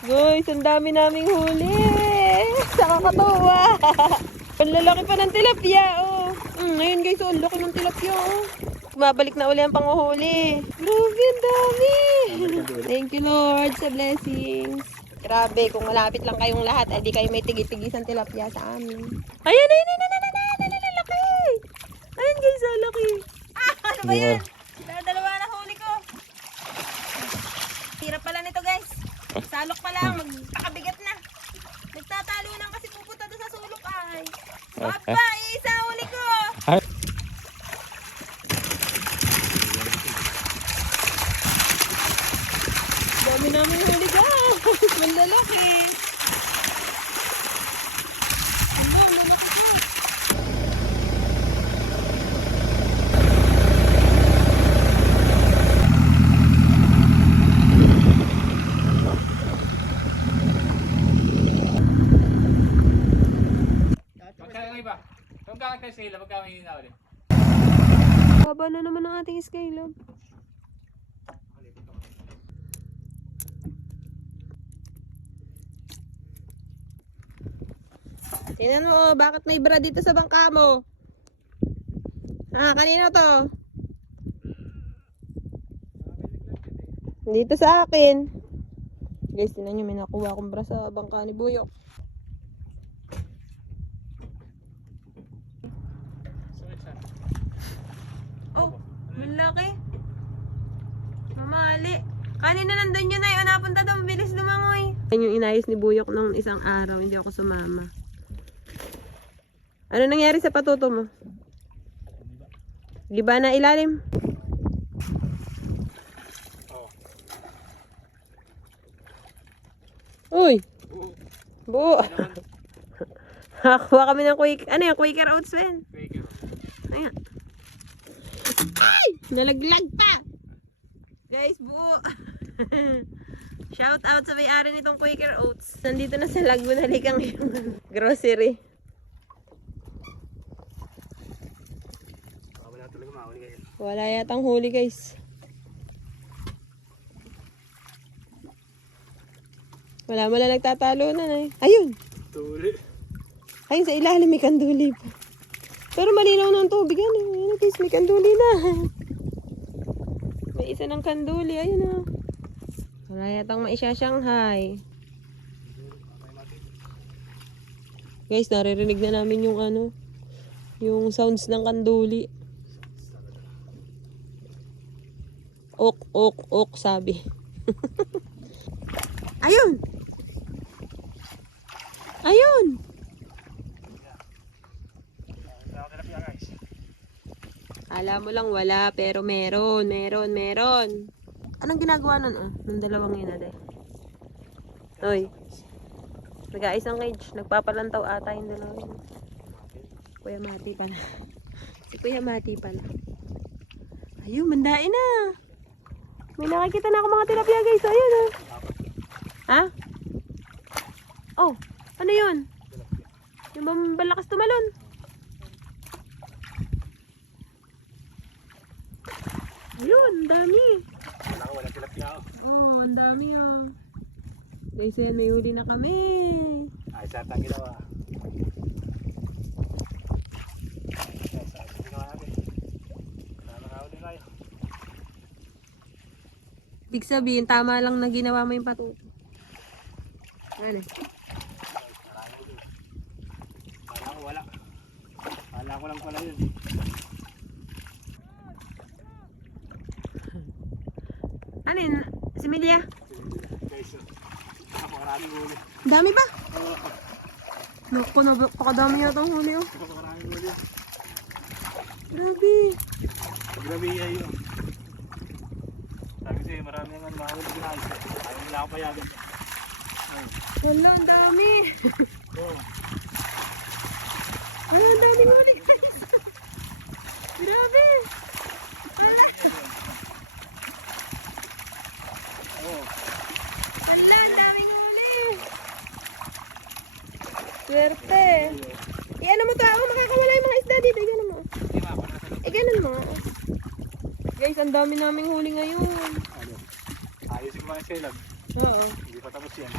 Guys, ang dami naming huli. Nakakatawa. Ang lalaki pa ng tilapia, oh. Ngayon guys, oh, ang laki ng tilapia, oh. Mabalik na uli ang panguhuli. Grabe, ang dami. Thank you, Lord, sa blessings. Grabe, kung malapit lang kayong lahat, edi kayo may tigit-tigisan tilapia sa amin. Ayan, laki. Ayan guys, ang laki. Ano ba yan? Dalawa na huli ko. Hirap pala nito guys. Salok pa lang, magpakabigat na. Nagtatalo lang kasi pupunta doon sa sulok ay. Papa, isa huli ko. Dami namin huli guys. Malalaki. Ano, lalaki ko. Baba na naman ang ating skylab. Tingnan mo, bakit may bra dito sa bangka mo? Kanino to? Dito sa akin. Guys, tingnan nyo, may nakuha akong bra sa bangka ni Buyok. Oh, malaki. Mamali. Kanina nandun yun ay, napunta doon, bilis lumangoy. Yan yung inayos ni Buyok nung isang araw, hindi ako sumama. Ano nangyari sa patuto mo? Giba na ilalim? Uy! Buo! Nakakuha kami ng Quaker Oats, Ben? Ayan. Ay! Nalaglag pa! Guys, buo! Shout out sa may-ari nitong Quaker Oats. Nandito na sa Laguna Likang yung grocery. Wala yatang huli guys. Wala mo lang nagtatalo na eh. Ayun! Tuli. Ayun sa ilalim may kanduli pa. Pero malinaw na ang tubig yan. Ayun guys, may kanduli na. May isa ng kanduli. Ayun na. Wala yatang maisya-Shanghai. Guys, naririnig na namin yung yung sounds ng kanduli. Ok, ok, ok, sabi. Ayun! Ayun! Alam mo lang wala, pero meron. Anong ginagawa nun? Nung dalawang yun na Hoy. Nag-aayos ang cage. Nagpapalantaw ata yung dalawa yun. Kuya Mati pala. Si Kuya Mati pala. Ayun, mandain na. May nakikita na ako mga tilapia guys. Ayun ah. Ha? Oh, ano yun? Yung mambalakas tumalon. Ayun, dami. Wala tilapia. Oh, ang dami ah. Guys, ayan, may huli na kami. Ay, sa tang ginawa. Ibig sabihin, tama lang na ginawa mo yung patuto. Ano? Kala ko wala. Kala ko lang pala yun. Ano yun? Si Melia? Guys, napakaraming huli. Dami pa? Naku, napakadami yata ang huli oh. Napakaraming huli. Grabe. Grabe yun. Sabi sa'yo, marami naman mahuli ginayos. Ayaw nila ako payagan. Wala, ang dami. Oo. Wala, ang dami huli guys. Grabe. Wala. Oo. Wala, ang daming huli. Swerte. Ano mo to? Ako makakawala yung mga isda dito. Ganun mo. Ganun mo. Guys, ang dami naming huli ngayon. Ayusin ko mga selag. Oo. Hindi pa Tapos yan.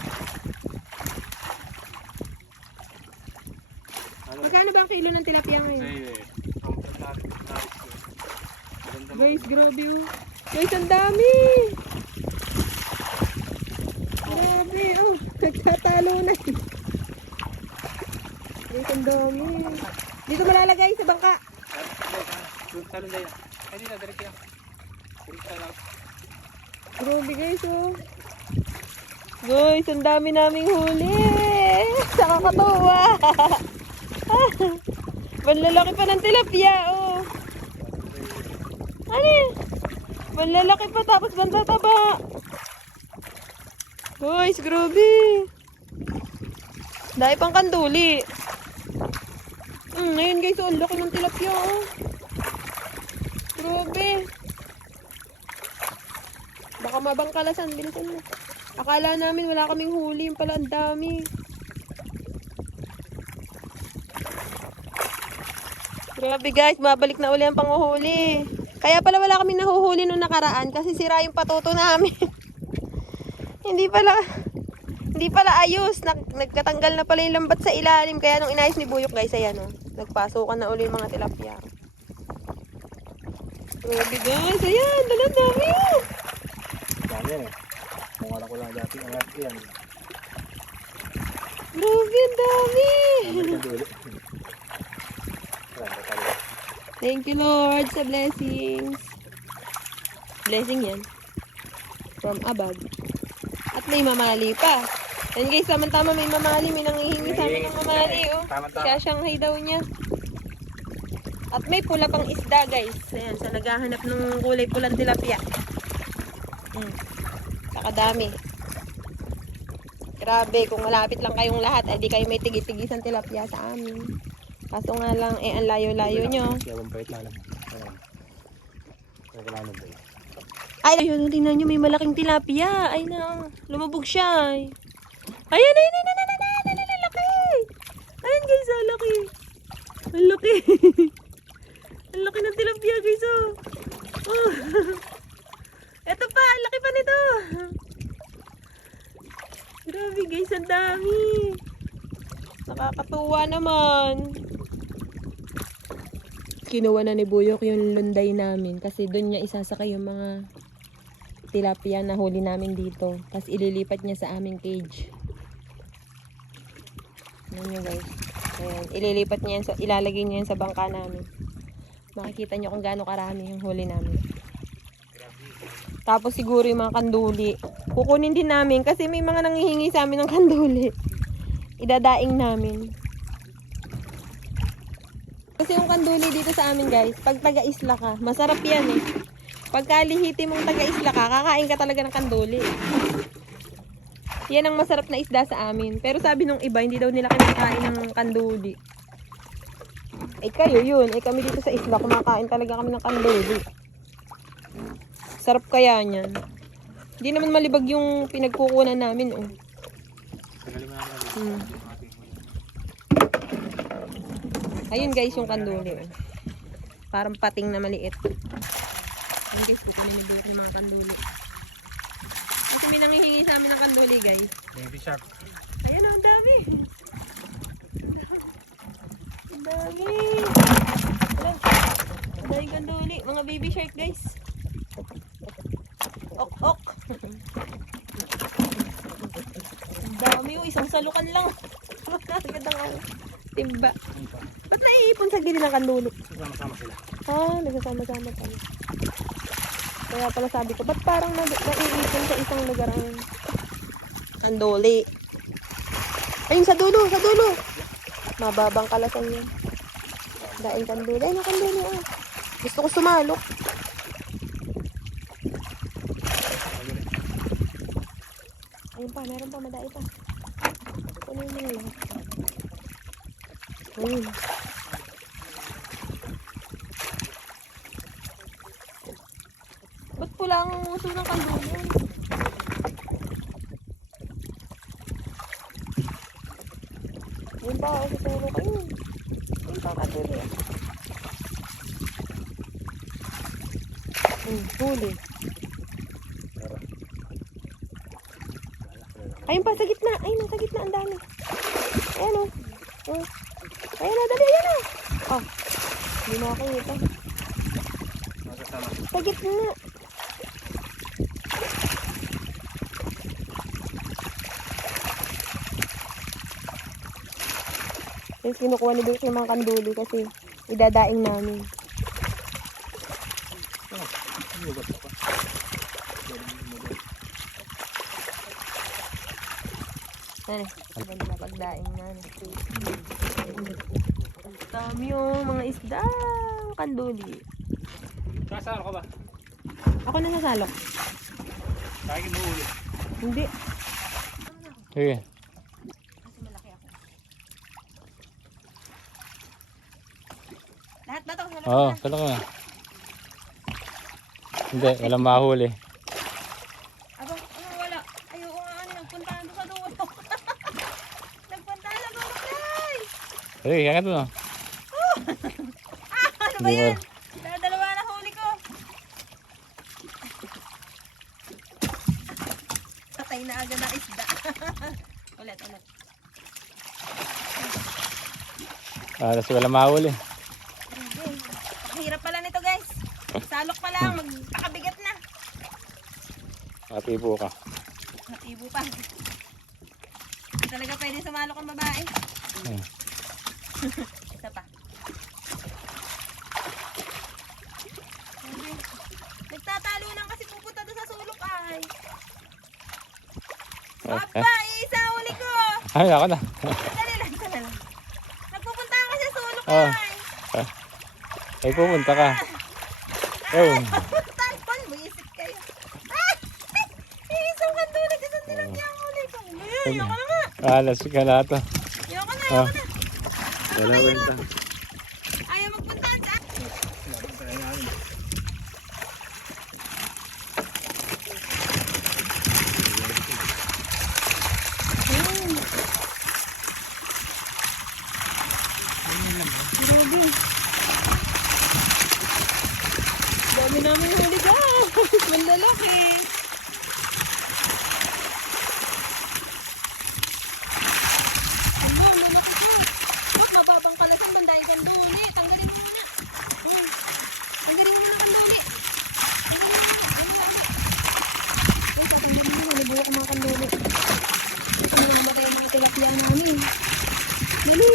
Ano? Magkano ba ang kilo ng tilapia ngayon? Sige. Ang pagkarit ko. Maganda mo. Guys, grabe oh. Guys, ang dami! Grabe, oh. Nagtatalo na. Guys, ang dami. Dito malalagay sa bangka. Talon na yan. Ay, dito, direct yan. Direct lang. Grabe guys, oh. Guys, ang dami naming huli. Nakakatuwa. Manlalaki pa ng tilapia, oh. Ano eh? Manlalaki pa tapos banda taba. Guys, grabe. Dahil pang kanduli. Ngayon guys, oh, ang laki ng tilapia, oh. Grabe. Baka mabangkalasan, bilisan mo. Akala namin wala kaming huli, yung pala ang dami. Grabe guys, mabalik na uli ang panguhuli. Kaya pala wala kaming nahuhuli nung nakaraan kasi sira yung patuto namin. Hindi pala ayos. Nagkatanggal na pala yung lambat sa ilalim. Kaya nung inayos ni Buyok guys, ayan o. Nagpasukan na uli yung mga tilapia. Grabe guys, ayan, dalang dami. Dami eh. Kung wala ko lang dati, ang lati yan. Grabe, ang dami. Thank you Lord sa blessings. Blessing yan. From above. At may mamali pa. Yan guys, tama-tama may mamali. May nangihingi sa amin ng mamali. Oh. Siya Shanghai daw niya. At may pula pang isda guys. Ayan, sa naghahanap ng kulay pulang tilapia. Sakadami. Grabe, kung malapit lang kayong lahat, ay di kayo may tigit-tigisan tilapia sa amin. Kaso nga lang, ang layo-layo nyo. Ay, ayun, tingnan nyo, may malaking tilapia. Ay na, lumubog siya. Ayan, laki. Ayan guys, ang laki. Ang laki. Ang laki ng tilapia guys, oh. Oh. Eto pa, ang laki pa nito. Grabe guys, ang dami. Nakakatuwa naman. Kinuha na ni Buyok yung lunday namin kasi doon niya isasakay yung mga tilapia na huli namin dito. Tapos ililipat niya sa aming cage. Ayan nyo guys. Ayan, ililipat niya yan sa, ilalagay niya yan sa bangka namin. Makikita niyo kung gaano karami yung huli namin. Tapos siguro yung mga kanduli. Kukunin din namin kasi may mga nanghihingi sa amin ng kanduli. Idadaing namin. Kasi yung kanduli dito sa amin guys, pag taga-isla ka, masarap yan eh. Pagka lihiti mong taga-isla ka, kakain ka talaga ng kanduli. Yan ang masarap na isda sa amin. Pero sabi nung iba, hindi daw nila kinakain ng kanduli. Eh kayo yun, eh kami dito sa isla, kumakain talaga kami ng kanduli. Sarap kaya niyan. Hindi naman malibag yung pinagkukunan namin, oh. Ayun guys, yung kanduli, oh. Parang pating na maliit. Ayun guys, kukunin ni Buyok yung mga kanduli. Kasi may nangihingi sa amin ng kanduli, guys. Baby shark. Ayan, oh, ang dami. Ang dami. Alam, ang dami kanduli. Mga baby shark, guys. Ok. Ang dami, oh. Isang salukan lang. Magandang timba. Ba't naiipon sa gilid ng kanduli? Sama-sama sila. Ah, nagsasama-sama tayo. Kaya pala sabi ko, ba't parang naiipon sa isang lugar ang kanduli? Ayun, sa dulo, sa dulo. Mababang kalasan yan. Daing kanduli. Ayun, ang kanduli, ah. Gusto ko sumalok. Ayun pa, meron pa, madai pa. Kunin mo na lang. Ayun. Ba't pula ang uso ng kanduli? Ayun pa, susuro kayo. Ayun pa, kanduli. Huli. Ayun pa, sa gitna. Ayun, sa gitna. Ang dami. Ayan o. Oh. Ayan o, dali. Ayan o. Oh. Hindi na ako ito. Masasama. Sa gitna. Yung kinukuha ni Dirk yung mga kanduli kasi idadaing namin. Ano? Maganda na pagdaing na. Dami yung mga isda. Kanduli. Kasama ka ba? Ako na nasalok. Kaya mo ulit. Hindi. Sige. Kasi malaki ako. Lahat ba ito? Oo, salak na. Hindi, walang mahuli. Aba, wala. Ayoko nga ano, nagpuntahan doon sa dulo. Nagpuntahan sa dulo, guys! Sige, kangat mo. Ano ba yan? Dalawa na huli ko. Patay na agad na isda. Ulit. Alas walang mahuli. Hirap pala nito, guys. Salok pa lang, magpakabigat na. Matibo ka. Matibo pa. Hindi talaga pwede sumalok ang babae. Isa pa. Nagtatalo lang kasi pupunta doon sa sulok ay. Papa, isa huli ko. Ay, ako na. Dali lang. Nagpupunta ka kasi sa sulok Oh. ay. Ay, pumunta ka. Ayun. Talpon, buisit kayo. Isang kandulig kasi tinagyan ang huli ko. Ayoko na nga. Alas ka na ito. Ayoko na. Wala kwenta. Ayaw magpunta sa dami namin huli guys. Malalaki. Ano, malaki ka. Wag, mababang kalasan. Bandayin kang duli. Tanggalin mo muna. Tanggalin mo muna kang duli. Ay, tatanggalin mo. Nalibuwa ko mga kanduli. Ano naman matay yung mga tilapia namin. Dili.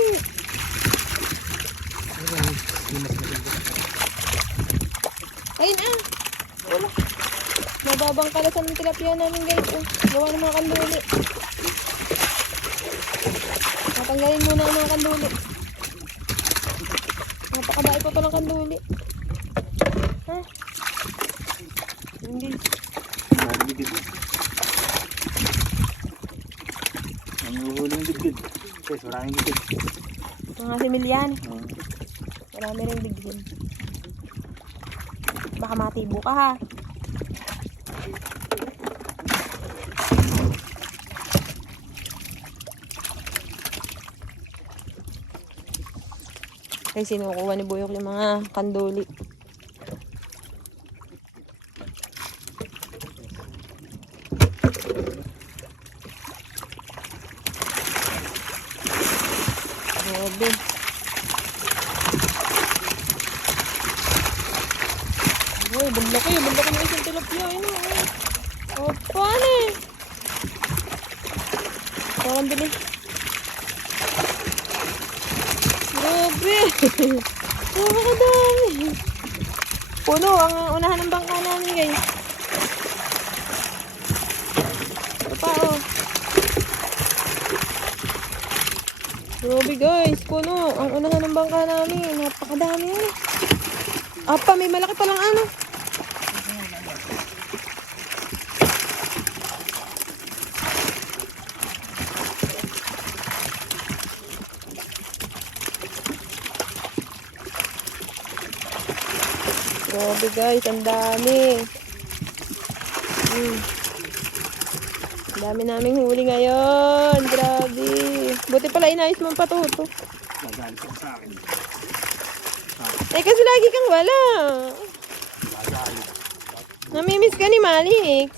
Ayun ah. Wala. Mababang kalasan ng tilapia namin guys. Oh. Gawa ng mga kanduli. Natanggalin muna ang mga kanduli. Napakadai pa palang kanduli. Ha? Hindi. Ang uhuli ng dibdib. Guys, maraming dibdib. Mga similyan. Marami rin bigyan. Baka matibo ka ha. Ay, sinukuha ni Buyok yung mga kanduli. Grabe. Uy, bandaki ng isang tilapia. Ano, oh, paano eh? Parang bilis. Grabe. Napakadami. Puno ang unahan ng bangka namin guys. Ito pa oh. Grabe guys, puno ang unahan ng bangka namin. Napakadami yan. Apa, may malaki palang ano. Grabe guys, ang dami. Ang dami naming huli ngayon. Grabe. Buti pala inayos mo ang patuto. Magalit ka sa akin. Eh kasi lagi kang wala. Namimiss ka ni Malix.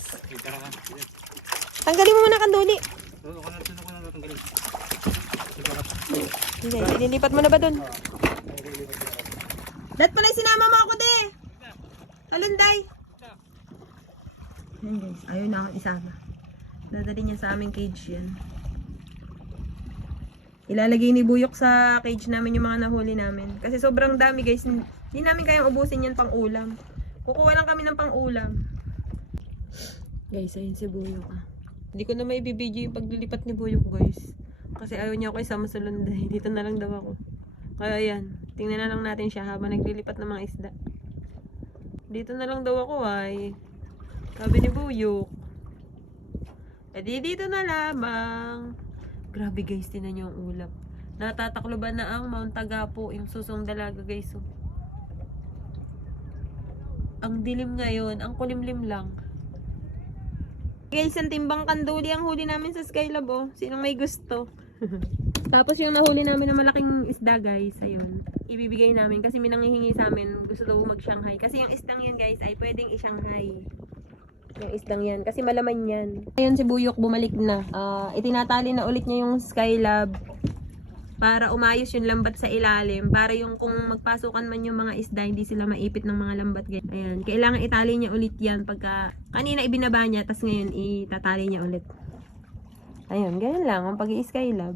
Tanggalin mo muna kanduli. Ako na natanggalin. Hindi, ililipat mo na ba dun? Dad pala sinama mo ako, de! Alunday! Ayan guys, ayaw na ako isama. Dadali niya sa aming cage yan. Ilalagay ni Buyok sa cage namin yung mga nahuli namin. Kasi sobrang dami guys, hindi namin kayang ubusin yan pang ulam. Kukuha lang kami ng pang ulam. Guys, ayun si Buyok ah. Hindi ko na may bibidyo yung paglilipat ni Buyok guys. Kasi ayaw niya ako isama sa lunday. Dito na lang daw ako. Kaya ayan, tingnan na lang natin siya habang naglilipat ng mga isda. Dito na lang daw ako ay. Sabi ni Buyok. E dito na lamang. Grabe guys, tinan niyo ang ulap. Natatakloban na ang Mount Tagapo, yung susong dalaga guys. Oh. Ang dilim ngayon, ang kulimlim lang. Guys, ang timbang kanduli ang huli namin sa Skylab oh. Sinong may gusto? Tapos yung nahuli namin na malaking isda guys, ayun. Ibibigay namin kasi may nanghihingi sa amin, gusto daw mag-Shanghai. Kasi yung isdang yan guys ay pwedeng i-Shanghai. Yung isdang yan, kasi malaman yan. Ayun si Buyok bumalik na. Itinatali na ulit niya yung Skylab para umayos yung lambat sa ilalim. Para yung kung magpasukan man yung mga isda, hindi sila maipit ng mga lambat. Ayan, kailangan itali niya ulit yan pagka kanina ibinaba niya, tas ngayon itatali niya ulit. Ayun, ganyan lang ang pag-i-Skylab.